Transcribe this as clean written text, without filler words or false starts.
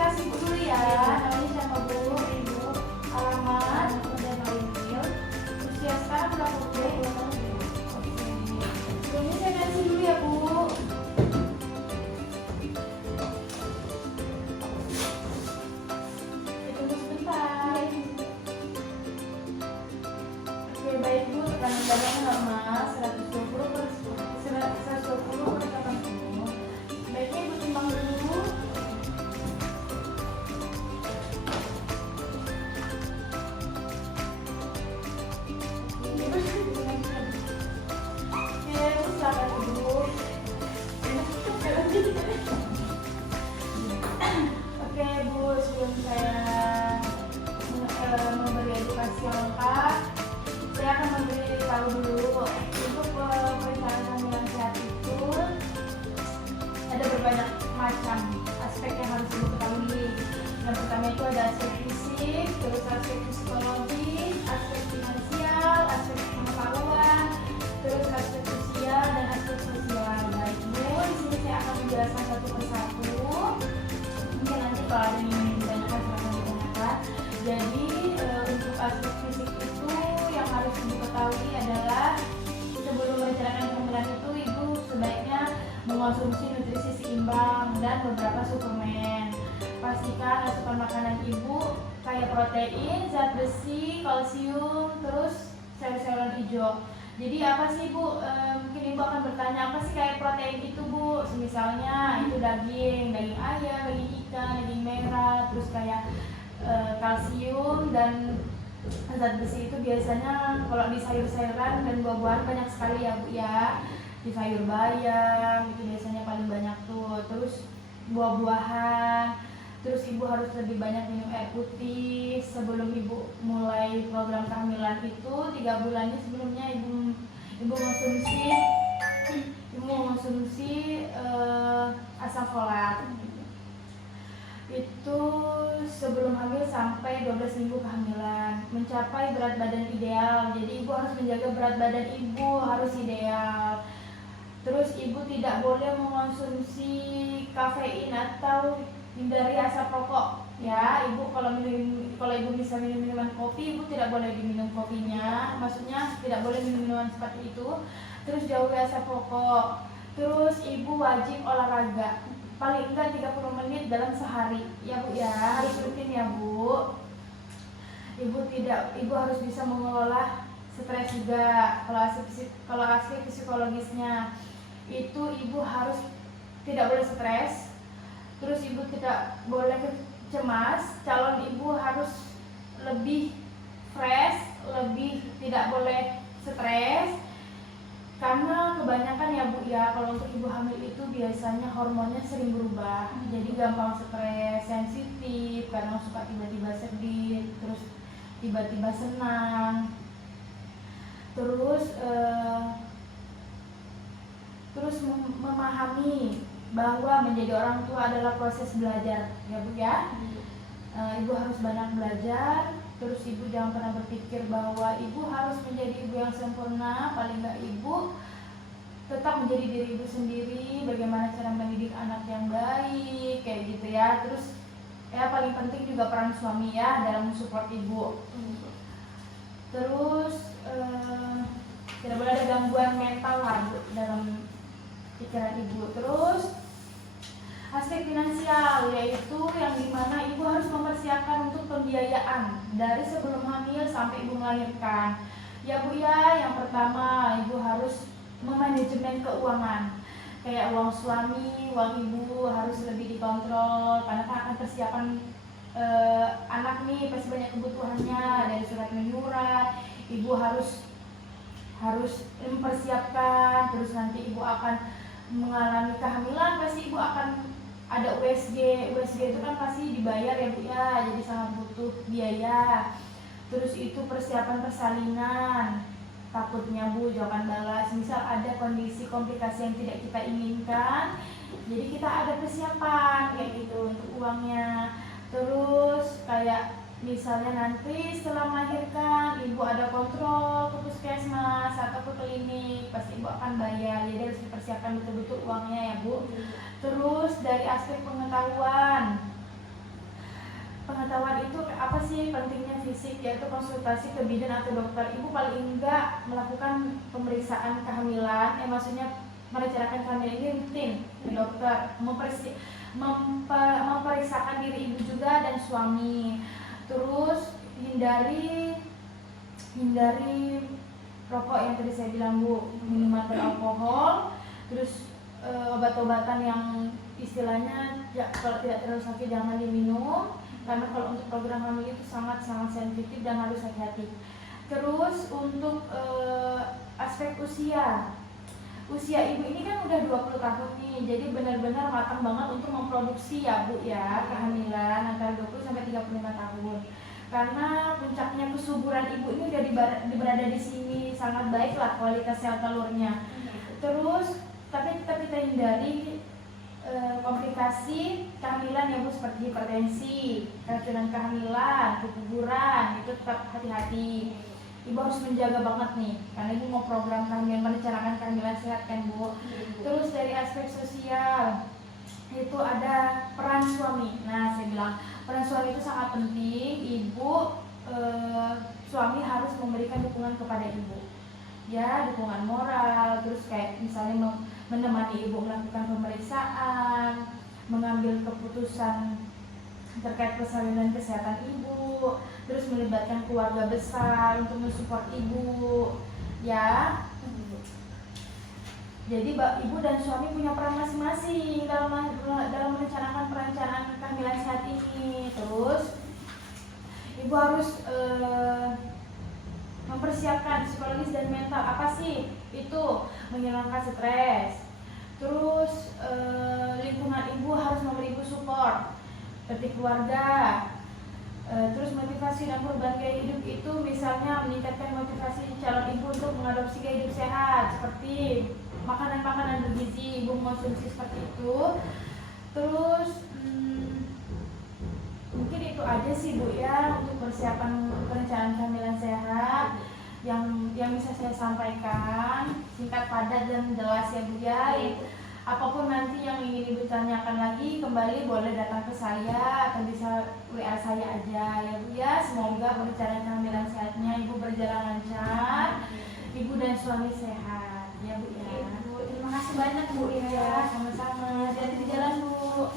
identifikasi Bu dulu ya. Namanya siapa Bu? Ibu. Alamat, kemudian email. Usia sekarang berapa Bu? 2 tahun. Oke. Sebelumnya saya kasih dulu ya Bu. Ditunggu sebentar. Oke baik Bu, tekanan darahnya normal 120 per 80. Baiknya Ibu timbang dulu. Oke, silakan Ibu. Oke Bu, sebelum saya memberi edukasi yang lengkap, saya akan memberitahu dulu untuk perencanaan kehamilan sehat itu ada berbanyak macam aspek yang harus Ibu ketahui. Yang pertama itu ada aspek fisik, terus aspek psikologi, aspek finansial, aspek pengetahuan, terus aspek sosial dan aspek sosial. Baik Bu, di sini saya akan menjelaskan satu persatu. Mungkin nanti kalau ada yang ingin ditanyakan silahkan ditanyakan. Jadi untuk aspek fisik itu yang harus Ibu ketahui adalah sebelum merencanakan kehamilan itu Ibu sebaiknya mengonsumsi nutrisi seimbang dan beberapa suplemen. Pastikan asupan makanan Ibu kayak protein, zat besi, kalsium, terus sayur-sayuran hijau. Jadi apa sih Bu? Mungkin Ibu akan bertanya apa sih kayak protein itu Bu? Misalnya itu daging ayam, daging ikan, daging merah, terus kayak kalsium dan zat besi itu biasanya kalau di sayur-sayuran dan buah-buahan banyak sekali ya Bu ya. Di sayur bayam itu biasanya paling banyak tuh. Terus buah-buahan. Terus Ibu harus lebih banyak minum air putih sebelum Ibu mulai program kehamilan itu 3 bulannya sebelumnya Ibu mengonsumsi asam folat itu sebelum hamil sampai 12 minggu kehamilan. Mencapai berat badan ideal, jadi Ibu harus menjaga berat badan Ibu harus ideal. Terus Ibu tidak boleh mengonsumsi kafein atau hindari asap rokok ya. Ibu kalau Ibu bisa minum minuman kopi, Ibu tidak boleh diminum kopinya, maksudnya tidak boleh minum minuman seperti itu. Terus jauhi asap rokok. Terus Ibu wajib olahraga paling enggak 30 menit dalam sehari ya Bu ya, harus rutin ya Bu. Ibu harus bisa mengelola stres juga. Kalau aspek psikologisnya itu Ibu harus tidak boleh stres. Terus Ibu tidak boleh cemas. Calon Ibu harus lebih fresh, lebih tidak boleh stres. Karena kebanyakan ya Bu ya, kalau untuk ibu hamil itu biasanya hormonnya sering berubah. Jadi gampang stres, sensitif, kadang suka tiba-tiba sedih, terus tiba-tiba senang. Terus memahami bahwa menjadi orang tua adalah proses belajar ya Bu ya. Ibu harus banyak belajar. Terus Ibu jangan pernah berpikir bahwa Ibu harus menjadi ibu yang sempurna. Paling nggak Ibu tetap menjadi diri Ibu sendiri. Bagaimana cara mendidik anak yang baik kayak gitu ya. Terus ya paling penting juga peran suami ya dalam support Ibu. Terus tidak boleh ada gangguan mental lah dalam pikiran Ibu. Terus aspek finansial, yaitu yang dimana Ibu harus mempersiapkan untuk pembiayaan dari sebelum hamil sampai Ibu melahirkan ya Bu ya. Yang pertama Ibu harus memanajemen keuangan, kayak uang suami, uang Ibu harus lebih dikontrol karena akan persiapan anak nih pasti banyak kebutuhannya, dari surat menyurat Ibu harus mempersiapkan. Terus nanti Ibu akan mengalami kehamilan, pasti Ibu akan ada USG itu kan pasti dibayar ya Bu ya, jadi sangat butuh biaya. Terus itu persiapan persalinan, takutnya Bu jawaban balas, misal ada kondisi komplikasi yang tidak kita inginkan, jadi kita ada persiapan kayak gitu untuk uangnya. Terus kayak misalnya nanti setelah melahirkan Ibu ada kontrol ke puskesmas atau ke klinik, pasti Ibu akan bayar, jadi harus dipersiapkan betul-betul uangnya ya Bu. Terus dari aspek pengetahuan, pengetahuan itu apa sih pentingnya fisik, yaitu konsultasi ke bidan atau dokter. Ibu paling enggak melakukan pemeriksaan kehamilan, maksudnya merencanakan kehamilan ini rutin ke dokter, memeriksakan diri ibu juga dan suami. Terus hindari rokok yang tadi saya bilang Bu, minuman beralkohol, terus obat-obatan yang istilahnya ya, kalau tidak terlalu sakit jangan diminum, karena kalau untuk program hamil itu sangat-sangat sensitif dan harus hati-hati. Terus untuk aspek usia ibu ini kan udah 20 tahun nih, jadi benar-benar matang banget untuk memproduksi ya Bu ya, kehamilan antara 20 sampai 35 tahun. Karena puncaknya kesuburan ibu ini udah berada di sini, sangat baik lah kualitas sel telurnya. Terus tapi kita hindari komplikasi kehamilan ya Bu, seperti hipertensi, keracunan kehamilan, keguguran, itu tetap hati-hati. Ibu harus menjaga banget nih, karena ibu mau program kehamilan, merencanakan kehamilan sehat kan Bu. Terus dari aspek sosial itu ada peran suami. Nah saya bilang peran suami itu sangat penting. Ibu suami harus memberikan dukungan kepada ibu, ya dukungan moral. Terus kayak misalnya menemani ibu melakukan pemeriksaan, mengambil keputusan terkait persalinan kesehatan ibu, terus melibatkan keluarga besar untuk mensupport ibu, ya. Jadi ibu dan suami punya peran masing-masing dalam merencanakan perencanaan kehamilan sehat ini. Terus ibu harus mempersiapkan psikologis dan mental. Apa sih itu? Menghilangkan stres. Terus lingkungan ibu harus memberi ibu support seperti keluarga. Terus motivasi dan perubahan gaya hidup itu misalnya meningkatkan motivasi calon ibu untuk mengadopsi gaya hidup sehat, seperti makanan-makanan bergizi, ibu mengonsumsi seperti itu. Terus mungkin itu aja sih Bu ya untuk persiapan perencanaan kehamilan sehat yang bisa saya sampaikan, singkat, padat, dan jelas ya Bu ya. Apapun nanti yang ingin Ibu tanyakan lagi, kembali boleh datang ke saya atau bisa WA saya aja ya Bu ya. Semoga perencanaan kehamilan sehatnya Ibu berjalan lancar, Ibu dan suami sehat ya Bu ya. Terima kasih banyak Bu ya. Sama-sama. Jadi di jalan Bu.